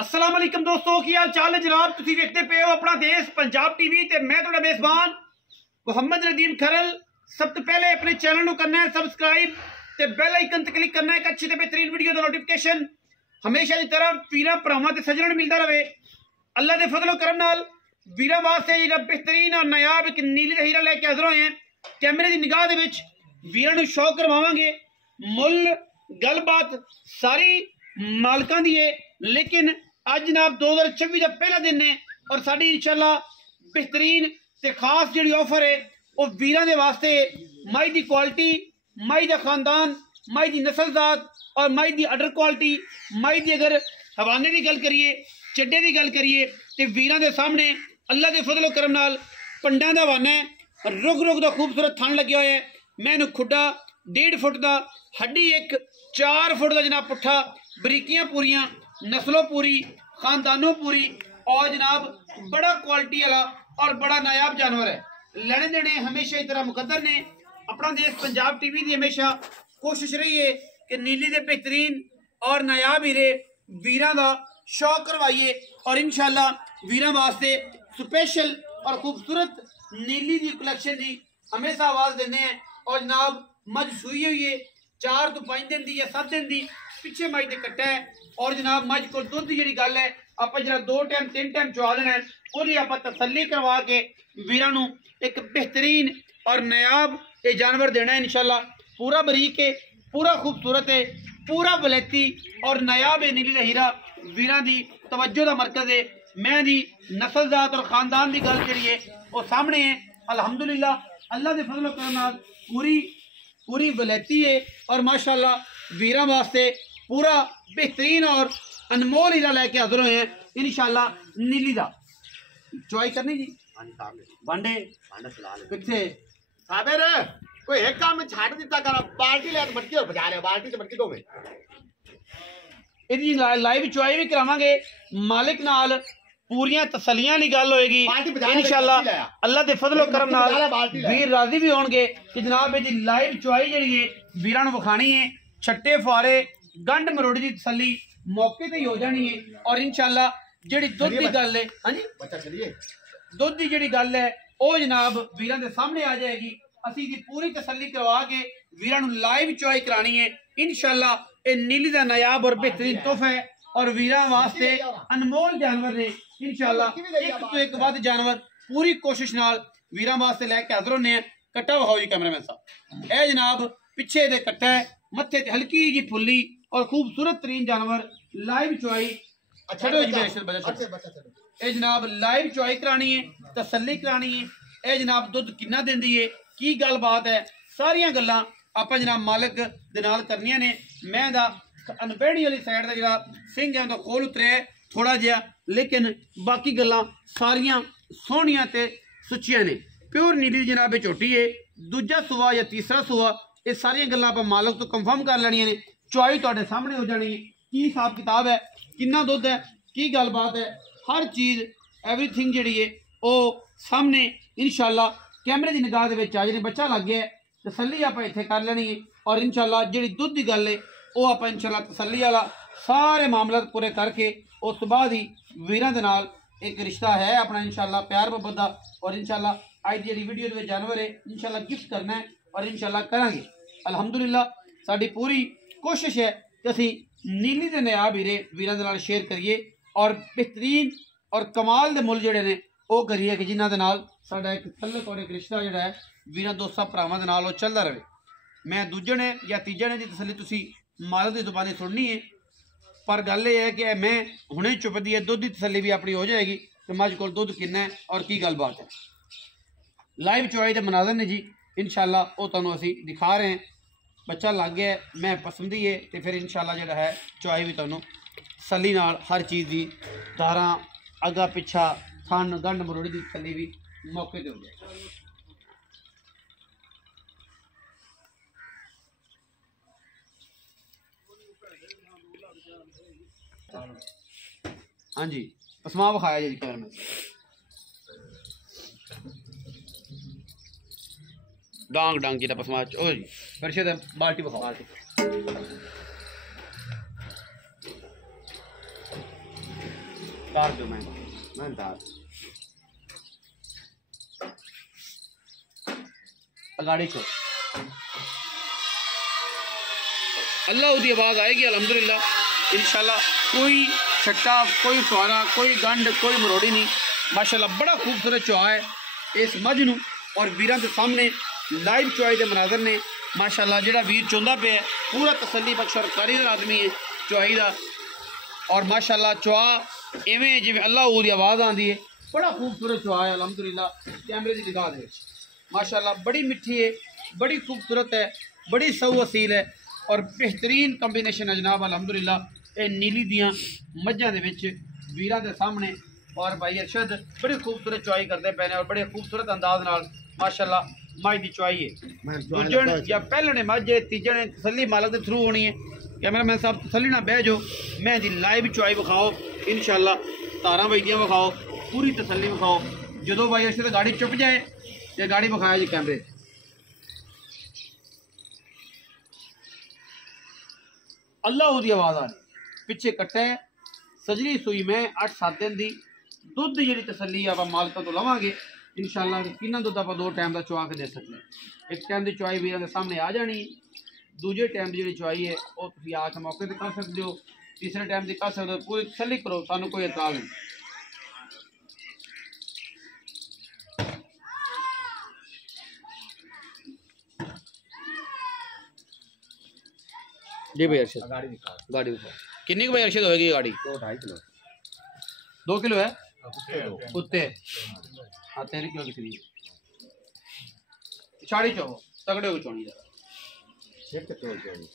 अस्सलाम वालेकुम दोस्तों, की हाल चाल है जनाब। तुसीं देखते पे हो अपना देश पंजाब टीवी ते मैं तुहाडा मेज़बान मुहम्मद नदीम खरल। सब तो पहले अपने चैनल को करना है सबसक्राइब ते बेल आइकन ते क्लिक करना है एक अच्छी ते बेहतरीन वीडियो का नोटिफिकेशन हमेशा की तरह वीरां भरावां ते सज्जणां मिलता रहे। अल्लाह के फजलो करम नाल वीरां वास्ते जेहड़ा बेहतरीन और नायाब एक नीली दा हीरा लेके हाज़र होए हैं। कैमरे की निगाह दे विच वीरां नूं शौक करवावांगे। मुल गलबात सारी मालकां दी है, लेकिन अज जनाब 2024 का पहला दिन है और साड़ी इंशाल्लाह बेहतरीन ते खास जी ऑफर है वह वीरां दे वास्ते। माई दी क्वालिटी, माई दा खानदान, माई दी नस्लजात और माई दी अडर क्वालिटी, माई दी अगर हवाने की गल करिए, चड्डे की गल करिए तो वीरां दे सामने अल्लाह के फजलो करम नाल पंडां दा हवाना है। रुग रुग दा खूबसूरत थन लग्या होया है। मैनू खुड्डा 1.5 फुट का, हड्डी एक 4 फुट का जनाब पुट्ठा, बरीकियां पूरियां, नस्लों पूरी, खानदानों पूरी और जनाब बड़ा क्वालिटी वाला और बड़ा नायाब जानवर है। लेने देने हमेशा इस तरह मुकद्दर ने। अपना देश पंजाब टीवी की हमेशा कोशिश रही है कि नीली दे बेहतरीन और नायाब हीरे वीरां दा शौक करवाइए और इंशाल्लाह वीरां वास्ते स्पेशल और खूबसूरत नीली की कलेक्शन की हमेशा आवाज़ देने हैं। और जनाब मझ सूई हुई है 4 तो 5 दिन की या 7 दिन की, पिछे मझ के कट्टा है और जनाब मझ को दुध की जी गल है आप जरा 2 टाइम 3 टाइम चुवा देना है पूरी आप तसल्ली करवा के वीरां नूं एक बेहतरीन और नायाब ये जानवर देना है इंशाल्लाह। पूरा बरीक है, पूरा खूबसूरत है, पूरा वलैती और नायाब है नीली दा हीरा। वीरां दी तवज्जो दा मरकज है। मैं दी नस्लजात और खानदान की गल करिए वो सामने है। अल्हम्दुलिल्लाह अल्लाह के फजलो करम नाल पूरी वलैती है और माशाल्लाह वीरां वास्ते पूरा बेहतरीन और अनमोल हीरा लेके हाजिर हुए हैं इंशाल्लाह। नीली दा चुवाई करनी जी बांडे किथे साबिर कोई एक काम में छाट दिता कर बाल्टी ले मटकी और बजा रहे बाल्टी से मटकी दो में इहदी लाइव चुवाई भी करावांगे मालिक नाल पूरियां तसलियां दी गल होएगी इंशाल्लाह। अल्लाह दे फजलो करम नाल वीर राजी भी होणगे कि जनाब इहदी लाइव चुवाई जिहड़ी है वीरां नूं विखाणी है। छट्टे फुआरे गंढ मरोड़ी दी तसल्ली मौके ते ही हो जानी है और इंशाल्लाह जिहड़ी दुध दी गल है, हां जी बच्चा चलिए दुध की जिहड़ी गल है वो जनाब वीरां दे सामने आ जाएगी। असीं दी पूरी तसल्ली करवा के वीरां नूं लाइव चुवाई करानी है इंशाल्लाह। ये नीली दा नायाब और बेहतरीन तोहफा है और वीरां वास्ते अनमोल जानवर ने इंशाल्लाह। एक तो एक वध जानवर पूरी कोशिश नाल वीरां वास्ते लैके हाजिर होने हैं। कट्टा विखाओ जी कैमरामैन साहब। ए जनाब पिछे दे कट्टा है, मत्थे ते हल्की जी फुल्ली और खूबसूरत तरीन जानवर लाइव चुवाई। छड़ो जी ए जनाब लाइव चुवाई करानी है, तसल्ली करानी है। ए जनाब दुध किन्ना देंदी है, की गल बात है, सारियां गल्लां आपां जनाब मालिक दे नाल करनियां ने। मैं दा अनबेड़ी वाली साइड दा जिहड़ा सिंह है उहदा खोल उतरिया थोड़ा जिहा, लेकिन बाकी गल्लां सारियां सोहणियां ते सुच्चियां ने। प्योर नीली जनाब झोटी है, दूजा सुआ या तीसरा सुआ, ये सारियां गल्लां आपां मालिक तो कंफर्म कर लैणियां ने। चुवाई तुहाडे सामने हो जानी है, की हिसाब किताब है, किन्ना दुध है, की गलबात है, हर चीज़ एवरीथिंग जिहड़ी है वो सामने इंशाल्लाह कैमरे की निगाह दे विच आ जानी। बच्चा लग गया है, तसल्ली आप इत्थे कर लेनी है और इंशाल्लाह जिहड़ी दुध की गल है वो आप इंशाल्लाह तसल्ली वाला सारे मामला पूरे करके उस बाद ही वीरां दे नाल एक रिश्ता है अपना इंशाल्लाह प्यार मोहब्बत दा। और इंशाल्लाह अज जी वीडियो दे जानवर है इंशाल्लाह गिफ्ट करना है और इंशाल्लाह करांगे। अल्हम्दुलिल्लाह साडी पूरी कोशिश है कि असी नीली दे नायाब हीरे वीरां दे नाल शेयर करिए और बेहतरीन और कमाल दे मुल जिहड़े ने वो करिए कि जिन्हां दे नाल साडा एक तल्लक और एक रिश्ता जिहड़ा है वीरां दोस्तां भरावां दे नाल वो चलदा रहे। मैं दूजे ने या तीजे ने दी तसल्ली तुसी मालिक दी जुबानी सुननी है, पर गल ये है कि मैं हुणे चुपदी है दुध की तसल्ली भी अपनी हो जाएगी कि मझ कोल दुध किन्ना है और की गलबात है। लाइव चुवाई के मनाजर ने जी इंशाल्लाह वो तुहानूं असीं दिखा रहे हैं। बच्चा लग गया है, मैं पसंदी है तो फिर इंशाल्लाह जिहड़ा है चुवाई भी तुहानूं तसल्ली नाल हर चीज़ की धारां अगा पिछा थन गंढ मरोड़ी की तसल्ली भी मौके पर हो जाएगी। हाँ जी पसमा विखाया जी कैमरे में डांग डांग की पसमा ओ जी फिर बाल्टी विखाओ बाल्टी कार दो मैं दार अगाड़ी चो अल्लाह की आवाज़ आएगी अल्हम्दुलिल्लाह इंशाल्लाह। कोई छट्टा, कोई फुआरा, कोई गंढ, कोई मरोड़ी नहीं। माशाल्लाह बड़ा खूबसूरत चुहा है इस मझ नूं और वीरां दे सामने लाइव चुहाई दे मनाजर ने। माशाल्लाह जिहड़ा वीर चुंदा पे है पूरा तसल्ली बख्श और कारीगर आदमी है चुहाई दा। और माशाल्लाह चुहा इवें जिवें अल्लाह की आवाज़ आती है। बड़ा खूबसूरत चुहा है अल्हम्दुलिल्लाह कैमरे की निगाह दे विच। माशाल्लाह बड़ी मिठी है, बड़ी खूबसूरत है, बड़ी सऊ असील है और बेहतरीन कॉम्बीनेशन है जनाब अल्हम्दुलिल्लाह। ये नीली दियाँ मझां दे विच वीरां दे सामने और भाई अरशद बड़ी खूबसूरत चुहाई करते पे और बड़े खूबसूरत अंदाज नाल माशाल्लाह मझ की चुहाई है। दूजण या पहलने मझ है, तीजण तसल्ली मालक के थ्रू होनी है। कैमरा मैन साहब तसल्ली ना बह जाओ, मैं दी लाइव चुहाई विखाओ इंशाल्लाह, तारा वजदियां विखाओ, पूरी तसल्ली विखाओ। जो भाई अरशद गाड़ी चुप जाए तो गाड़ी विखाया जी कैमरे। अल्लाह की आवाज़ आ रही पिछे कट्टा है सजनी सुई में 8-7 दिन की दुध जी तसली आप मालकों तो लवेंगे इंशाल्लाह। किन्ना दुध आप 2 टाइम का चुहा के दे सकते हैं। एक टाइम की चुहाई वीर के सामने आ जानी, दूजे टाइम की जी चुहाई है वो तुम आके मौके पर कर सकते हो, तीसरे टाइम की कर सकते हो। पूरी तसली करो, सानू कोई एतराज नहीं। जी भाई अरशद गाड़ी किन्नी भाई अरशद होगी गाड़ी? 2-2.5 किलो 2 किलो है कुत्ते कुत्ते। हाँ 3 किलो कितनी छाड़ी चो तगड़े हो चोनी जरा एक तो चोरी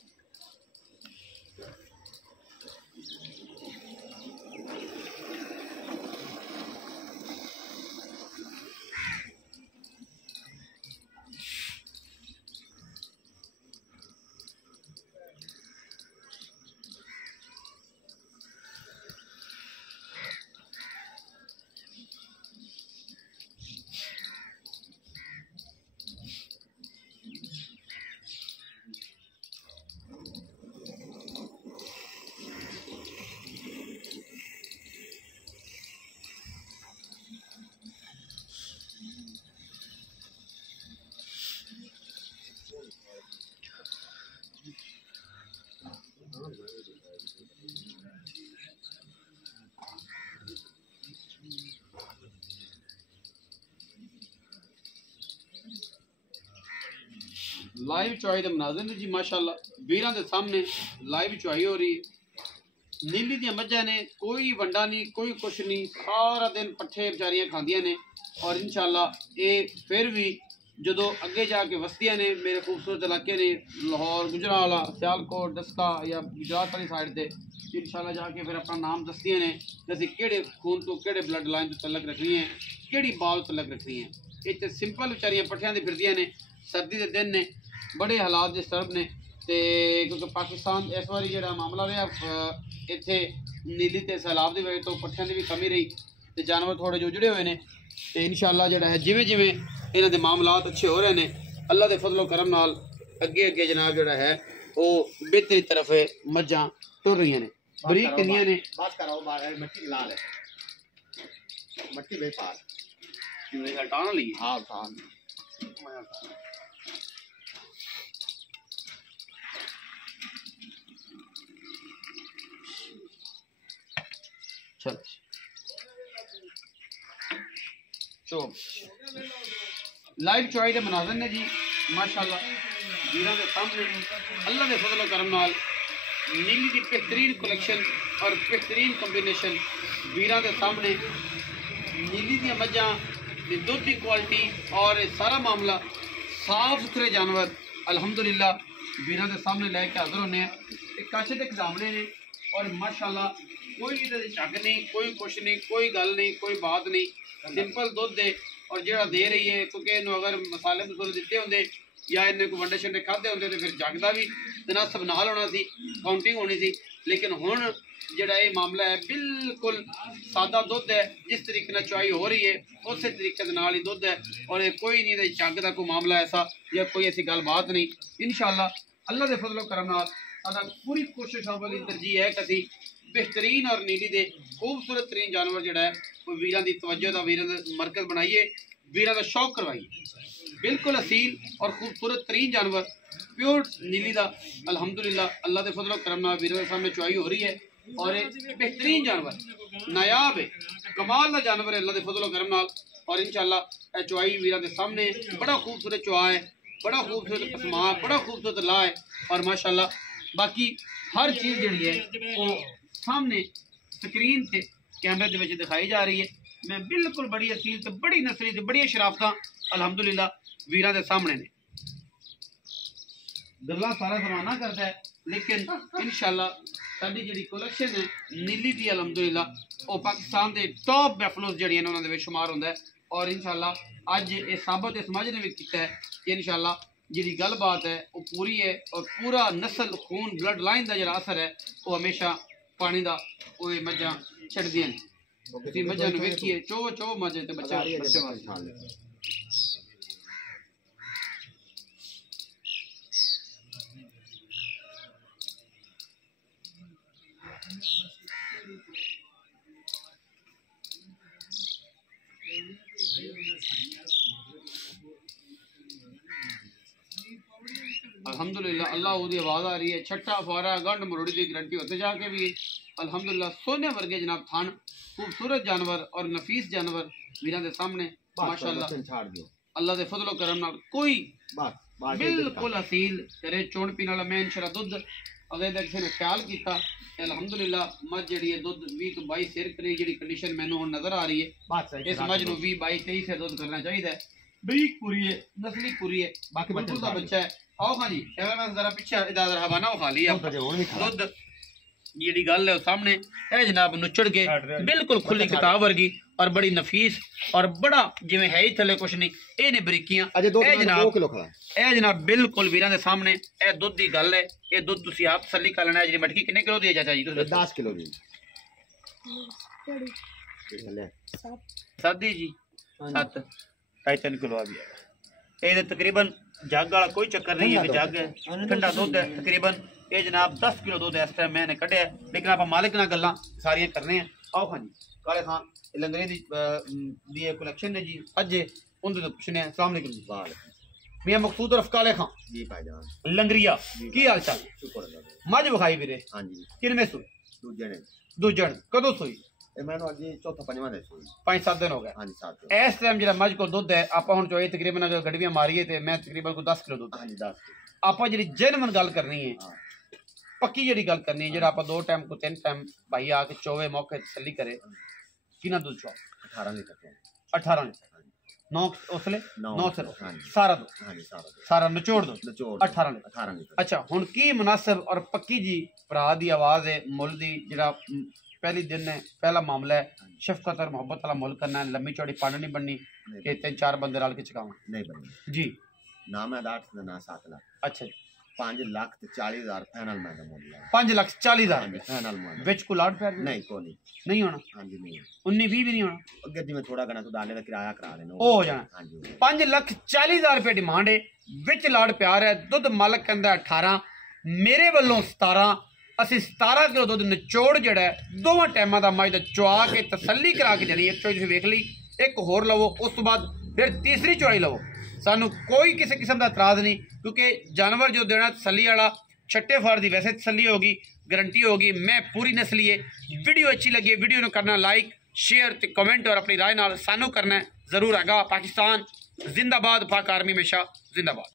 लाइव चुहाई के मनाजर ने जी माशाल्लाह वीरां के सामने लाइव चुहाई हो रही है। नीली दी मझां ने कोई वंडा नहीं, कोई कुछ नहीं, सारा दिन पट्ठे बेचारियां खांदियां ने और इंशाल्लाह ये फिर भी जो अगे जाके वसदियां ने मेरे खूबसूरत इलाके ने लाहौर, गुजरांवाला, सियालकोट, डस्का या गुजरात वाली साइड से इंशाल्लाह जाके फिर अपना नाम दसदियां ने कि केड़े खून तो केड़े ब्लड लाइन तो तलक रखनी है, केड़ी बाल तलक रखनी है। इतने सिंपल बेचारियां पट्ठियां दी फिरदियां ने, सर्दी के दिन ने, बड़े हालात डिस्टर्ब ने ते क्योंकि पाकिस्तान इस बारी जो मामला रहा इत्थे नीली ते सैलाब की वजह तो पट्ठियां की भी कमी रही तो जानवर थोड़े जो जुड़े हुए हैं तो इंशाल्लाह जो है जिमें जिमें इन्हों के मामलात अच्छे हो रहे हैं अल्लाह के फजलो करम नाल अगे अगे जनाब जोड़ा है वो बेहतरी तरफ मझां टुर रही ने। बरीक किनियां ने बात कराओ मिट्टी लाल है मिट्टी बेपार हटाना ली हाँ खान चल चो लाइव चुहाई के मनाजर ने जी माशाल्लाह वीरां के सामने अल्लाह के फजल करम नाल नीली की बेहतरीन कलेक्शन और बेहतरीन कॉम्बिनेशन वीरां के सामने नीली दी मझां दी दुध की क्वालिटी और सारा मामला साफ सुथरे जानवर अल्हम्दुलिल्लाह वीरां के सामने लैके हाजिर होने हैं। कच्छ के खजामने ने और माशाल्लाह कोई भी झक नहीं, कोई कुछ नहीं, कोई गल नहीं, कोई बात नहीं, सिंपल दुध है और जो दे रही है क्योंकि इन्हों अगर मसाले मसूले दिते होंगे या इन्हें कोई वंडे शंडे खाते होंगे तो फिर जगदा भी तनासब नाल होना सी, काउंटिंग होनी सी। लेकिन हुण जिहड़ा ये मामला है बिल्कुल सादा दुध है, जिस तरीके नाल चुहाई हो रही है उस तरीके दे नाल ही दुध है और ये कोई नहीं जग का कोई मामला ऐसा या कोई ऐसी गलबात नहीं। इंशाअल्लाह अल्लाह के फजलो करम नाल साडा पूरी कोशिश अवली तरजीह है कि बेहतरीन और नीली दे खूबसूरत तरीन जानवर जिहड़ा है वो वीरां दी तवज्जो दा वीरां दा मरकज बनाइए, वीरां दा शौक करवाइए। बिल्कुल असील और खूबसूरत तरीन जानवर प्योर नीली दा अल्हम्दुलिल्लाह अल्लाह दे फजल करम नाल वीरां दे सामने चुआई हो रही है और बेहतरीन जानवर नायाब है, कमाल का जानवर है अल्लाह के फजल करम नाल। और इंशाअल्लाह चुआई वीरां दे सामने बड़ा खूबसूरत चुआ है, बड़ा खूबसूरत पसमा, बड़ा खूबसूरत ला है और माशाअल्लाह बाकी हर चीज़ जी है वो सामने स्क्रीन से कैमरे के दिखाई जा रही है। मैं बिल्कुल बड़ी असील तो बड़ी नसली से बड़ी शराफत अल्हम्दुलिल्लाह वीरां दे सामने ने गल्ला सारा जमाना करता है, लेकिन इंशाअल्लाह साडी जिहड़ी कलैक्शन है नीली दी अल्हम्दुलिल्लाह वो पाकिस्तान के टॉप बैफलोज जिहड़ियां ने उन्हां दे विच शुमार हुंदा है। और इंशाअल्लाह अज ये साबित इस समाज ने भी किया है कि इंशाअल्लाह जिहड़ी गलबात है वो पूरी है और पूरा नस्ल खून ब्लड लाइन का जिहड़ा असर है वो हमेशा पानी का वो मझां छड्डियां ने। तुसीं मझां नूं वेखिए चो मझ ते बच्चा अल्हम्दुलिल्लाह अल्लाह उहदी आवाज़ आ रही है। छट्टा फुआरा गंढ मरोड़ी की गारंटी होते जाके भी अल्हम्दुलिल्लाह सोने वर्गे जनाब थान खूबसूरत जानवर और नफीस जानवर वीरां दे सामने माशाअल्लाह अल्लाह दे फजलो करम नाल कोई बिल्कुल असील करे चोण पीने वाला मैं इंशाअल्लाह दुध अगर किसी ने ख्याल किया अल्हम्दुलिल्लाह मझ जी दुध 20 तो 22 सिर करी जी कंडीशन मैनू हुण नजर आ रही है। इस मझ नूं 20 22 23 से दुध करना चाहिए। बरीक पूरी है, नस्ली पूरी है, बाकी बच्चों का बच्चा है। आओ हाँ जी जरा पीछे इधर हवाना खा लिया दुध जी गल है सामने है जनाब नुचड़ के बिल्कुल खुली किताब वर्गी और बड़ी नफीस और बड़ा जिवें है ही थले कुछ नहीं ये ने बरीकियां जनाब बिल्कुल वीरां दे सामने ए दुध दी गल है। ये दुध तुसीं आप तसल्ली कर लेना है। जी मटकी कितने किलो दी है चाचा जी? 10 किलो दी सादी जी 7 2.5 किलो आ गया। ये तकरीबन जग वाला कोई चक्कर नहीं है, जग है ठंडा दुध है तकरीबन ये जनाब 10 किलो दुध इस टाइम मैंने कढ़िया, लेकिन आप मालिक नाल गल्लां सारियां करने हैं। आओ खां जी काले खां लंगरे दी कलैक्शन है जी अज उनके तो पुछने हैं। अस्सलाम वालेकुम मियां मकसूद और काले खां जी भाईजान लंगरिया की हाल चाल? शुक्र मझ विखाई वीरे हां जी किनमें सुई? दूजण कदों सुई? मैनू अज चौथा पंजवां दिन सुई 5-7 दिन हो गए। हां जी 7 इस टाइम जो मझ को दुध है आप हुण चोई तकरीबन अगर गड्डियां मारीए तो मैं तकरीबन को 10 किलो दुध। हां जी 10 आप जी जेनवन गल करनी है पक्की जी गल करनी है जो आप 2 टाइम को 3 टाइम भाई आके चौवे मौके तसली करे किना दूध चुआ? 18 लीटर 18 लीटर 9 उसले 9 सिर सारा दो सारा निचोड़ दो 18 लीटर। अच्छा हुण की मुनासिब और पक्की जी भरा दी आवाज़ है मुल दी जिहड़ा पहली दिन है पहला मामला है शफकत और मोहब्बत वाला मुल करना है। लम्मी चौड़ी पानी नहीं बननी कि 3-4 बंदे रल के चकावा नहीं बननी जी ना मैं 8 ना 7 लाख। अच्छा 5,40,000 फाइनल मैं मुल 5,40,000 फाइनल मुल विच को लाड पैर नहीं को नहीं होना। हां जी नहीं 19-20 भी नहीं होना अगे जिवें थोड़ा घना तो डाले दा किराया करा देना ओ हो जाना। हां जी 5,40,000 रुपए डिमांड है विच लाड प्यार है। दुध मालक कहंदा 18 मेरे वालों 17 ਅਸੀਂ 17 किलो दुध निचोड़ जड़ा दोवां टाइमां दा मज दा चुआ के तसल्ली करा के जानी है। तुसीं वेख ली एक होर लवो उस तो बाद फिर तीसरी चुआई लवो सानू कोई किसी किस्म का इतराज़ नहीं क्योंकि जानवर जो देना तसल्ली वाला छट्टे फाड़ की वैसे तसल्ली होगी गारंटी होगी। मैं पूरी नस्ली है। वीडियो अच्छी लगी है वीडियो करना लाइक शेयर ते कमेंट और अपनी राय नाल सानू करना जरूर हैगा। पाकिस्तान जिंदाबाद, पाक आर्मी हमेशा जिंदाबाद।